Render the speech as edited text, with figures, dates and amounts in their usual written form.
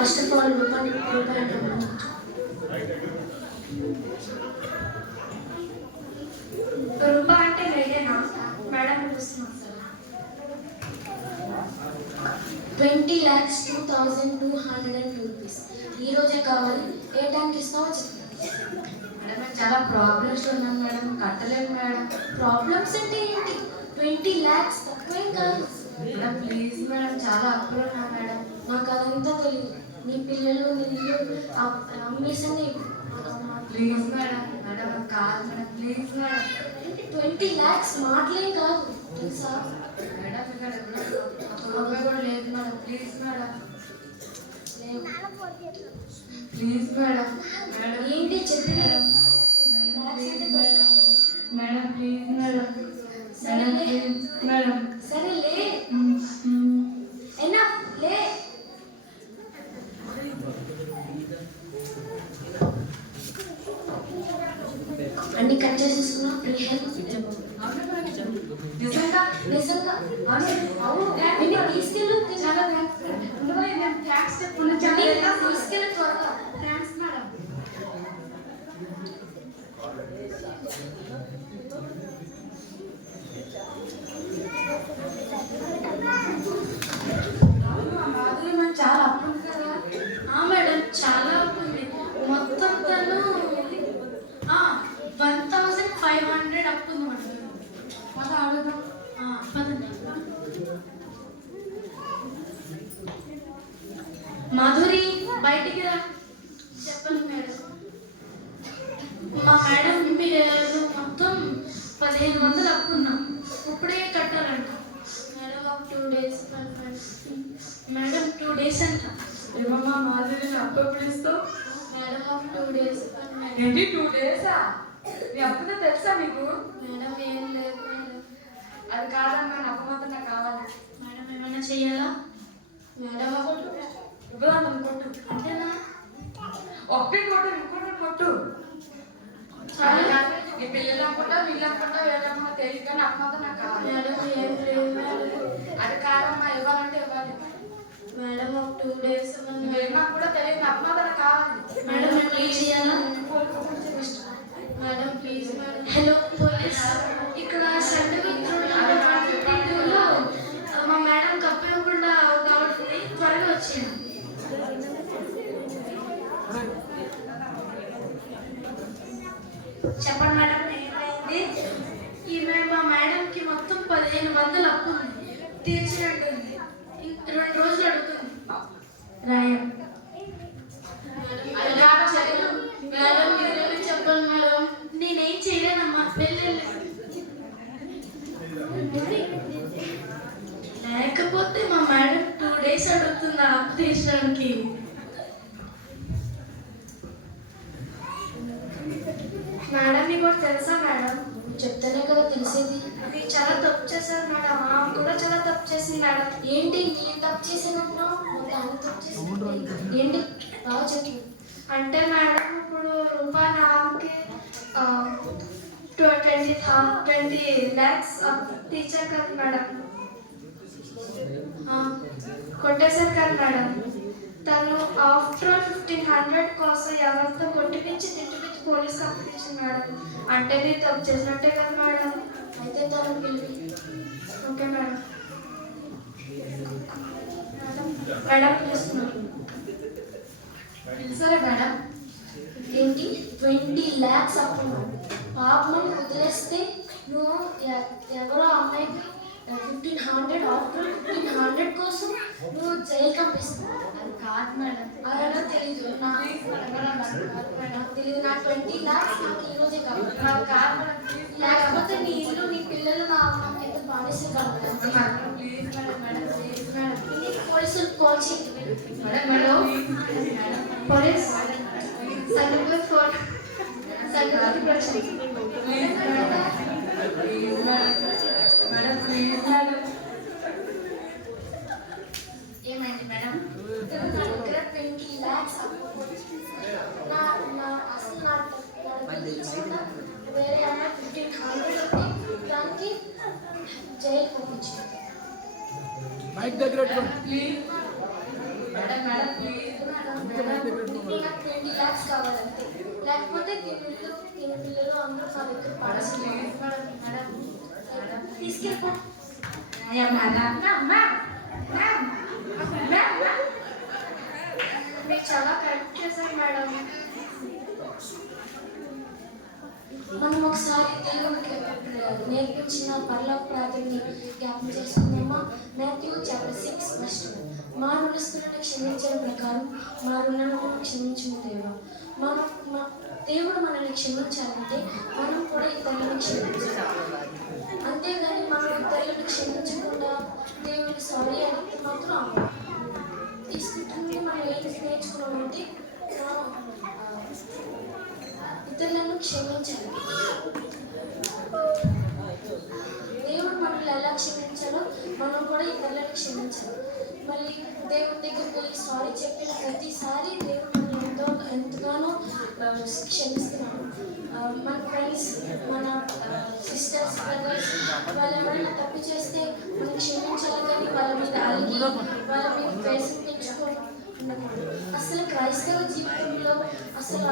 First of all రూపాయి రూపా అంటే వేరేనా madam చూస్తున్నాం సార్. 20,02,202 రూపీస్ ఈ రోజే కావాలి. ఏ టైంకి ఇస్తావో చెప్పు. మేడం చాలా ప్రాబ్లమ్స్ ఉన్నాం మేడం, కట్టలేదు మేడం. ప్రాబ్లమ్స్ అంటే ఏంటి? 20 lakhs తక్కువేం కాదు మేడం ప్లీజ్ మేడం, చాలా అప్పులు ఉన్నాం మేడం. నాకు అదంతా తెలియదు. నీ పిల్లలు నీ ఇల్లు అమ్మేసండి. ప్లీజ్ మేడం, మేడం కాదు మేడం, ప్లీజ్ మేడం. 20 lakhs మాటలేం కాదు తెలుసా? మేడం ఇక్కడ రూపాయి కూడా లేదు madam, please madam. Please madam. Madam ఏంటి చెప్పి madam, madam please madam, madam please madam. సరే లే ఎన్నా లే. అన్ని కట్ చేసేసుకున్నా. ఫ్రీ హెల్ప్ నిజంగా నిజంగా అవును. తీసుకెళ్ళు. చాలా థ్యాంక్స్ చెప్పుకున్నా. తీసుకెళ్ళి త్వరగా. Thanks madam. మాధురి మనం చాలా అప్పు ఉంది కదా. మేడం చాలా ఉంది. మొత్తం తను 1,500 అప్పు ఉంది మేడం. మాకు అడుగుదాం. పదండి. మాధురి బయటికి రా. చెప్పండి మేడం. మా మేడం మీరు మొత్తం 1,500 అప్పున్నాం. ఇప్పుడే కట్టాలంట మేడం. ఒక 2 days. మేడం 2 days అంట. ఏమమ్మా మాధురి అప్పు ఎప్పుడు ఇస్తావు? మేడం ఒక 2 days. ఏంటి 2 days? నీ అప్పుతో తెలుసా నీకు? మేడం ఏం లేదు మేడం. అది కాదమ్మా, నా అప్పు మాత్రం నాకు కావాలి. మేడం ఏమైనా చెయ్యాలా? మేడం ఇవ్వదాం కొట్టు. అంతేనా? ఒక్కటి కొట్టు, ఇంకోటి కొట్టు. నీ పిల్లలు అనుకుంటా, వీళ్ళు అనుకుంటా, వీళ్ళు అనుకుంటా తెలియదు కానీ అప్పు మాత్రం నాకు కావాలి. మేడం ఏం లేదు మేడం. అది కాదమ్మా, ఇవ్వాలంటే ఇవ్వాలి. మేడం ఒక 2 days. ఏమన్నా కూడా తెలియదు, అప్పు మాత్రం నాకు కావాలి. మేడం ప్లీజ్ చేయాలా? Madam please madam. Hello police, ఇక్కడ సెంటర్ మా మేడం కప్పు ఇవ్వకుండా ఒక ఆవిడ ఉంది. త్వరగా వచ్చేయండి. చెప్పండి మేడం ఏమైంది? ఈమె మా మేడంకి మొత్తం 1,500 అప్పు ఉంది. తీర్చినట్టుంది. 2 రోజులు అడుగుతుంది. రాయం మేడం మీరేమి చెప్పండి మేడం. నేనేం చేయలేనమ్మా. లేకపోతే మా మేడం 2 days అడుగుతుంది అప్పు తీర్చడానికి. మేడం మీకు కూడా తెలుసా మేడం? చెప్తేనే కదా తెలిసేది. మీరు చాలా తప్పు చేశారు మేడం. ఆమె కూడా చాలా తప్పు చేసింది మేడం. ఏంటి నేను తప్పు చేసినప్పుడు తప్పు చేసింది ఏంటి? బాగా చెప్పు. అంటే మేడం ఇప్పుడు రూపాయి ఆమెకి 20 lakhs టీచర్ కదా మేడం. కొట్టేశారు కదా మేడం. తను ఆఫ్టర్ 1,500 కోసం ఎవరితో కొట్టిపించి తిట్టిపించి పోలీస్కి అప్పించింది మేడం. అంటే మీరు తప్పు చేసినట్టే కదా మేడం. అయితే తను పిలిపి. Okay madam. మేడం పిలుస్తున్నాను. సరే మేడం. ఏంటి 20 lakhs అప్పు పాపమని వదిలేస్తే నువ్వు ఎవరో అమ్మాయికి 1,500 ఆఫ్టర్ 1,500 కోసం నువ్వు జైలు పంపిస్తావు. అది కాదు మేడం. అలా తెలీదు నాకు తెలియదు. నా 20 lakhs నాకు ఈరోజే కావాలి. నాకు కాదు మేడం, లేకపోతే నీ ఇల్లు నీ పిల్లలు నా అమ్మ ఎంత బానిస కాదు. Please madam, madam please madam. పోలీసులు కాల్ చేయండి. మేడం మేడం పోలీస్ సంగతి ఫోన్ సంగతి ప్రశ్న. Please madam, please madam, madam please madam. ఏమైంది మేడం? నా దగ్గర 20 lakhs అసలు నా వేరే అమ్మాయి 1,500 దానికి జైలు పంపించింది. మైక్ దగ్గర ప్లీజ్ మేడం, మేడం ప్లీజ్ నాకు 20 lakhs కావాలంతే. లేకపోతే దీని పిల్లలు అందరూ నా దగ్గర పాడేస్తున్నారు. తీసుకెళ్ళిపో. మీరు చాలా కరెక్ట్ చేశారు మేడం. మనం ఒకసారి దేవునికి నేర్పించిన పరలోక ప్రార్థనని జ్ఞాపకం చేసుకుందామా? Matthew chapter 6 verse 2. మా రుణస్తులను క్షమించడం ప్రకారం మా రుణాలను క్షమించుము దేవా. దేవుడు మనల్ని క్షమించాలంటే మనం కూడా ఇతరులను క్షమించాలి. అంతేగాని మనం ఇతరులను క్షమించకుండా దేవుడికి సారీ అడిగితే మాత్రం తీసుకుంటుంది. మనం ఏం నేర్చుకున్నామంటే ఇతరులను క్షమించాలి. దేవుడు మనల్ని ఎలా క్షమించాలో మనం కూడా ఇతరులను క్షమించాలి. మళ్ళీ దేవుడి దగ్గరికి వెళ్ళి సారీ చెప్పిన ప్రతిసారి దేవుడు మనల్ని ఎంతగానో క్షమిస్తున్నాడు. మన ఫ్రెండ్స్, మన సిస్టర్స్, బ్రదర్స్ వాళ్ళు ఎవరైనా తప్పు చేస్తే మనం క్షమించాలి, కానీ వాళ్ళ మీద అలిగి వాళ్ళ మీద ద్వేషం పెంచుకొని అసలు క్రైస్తవ జీవితంలో అసలు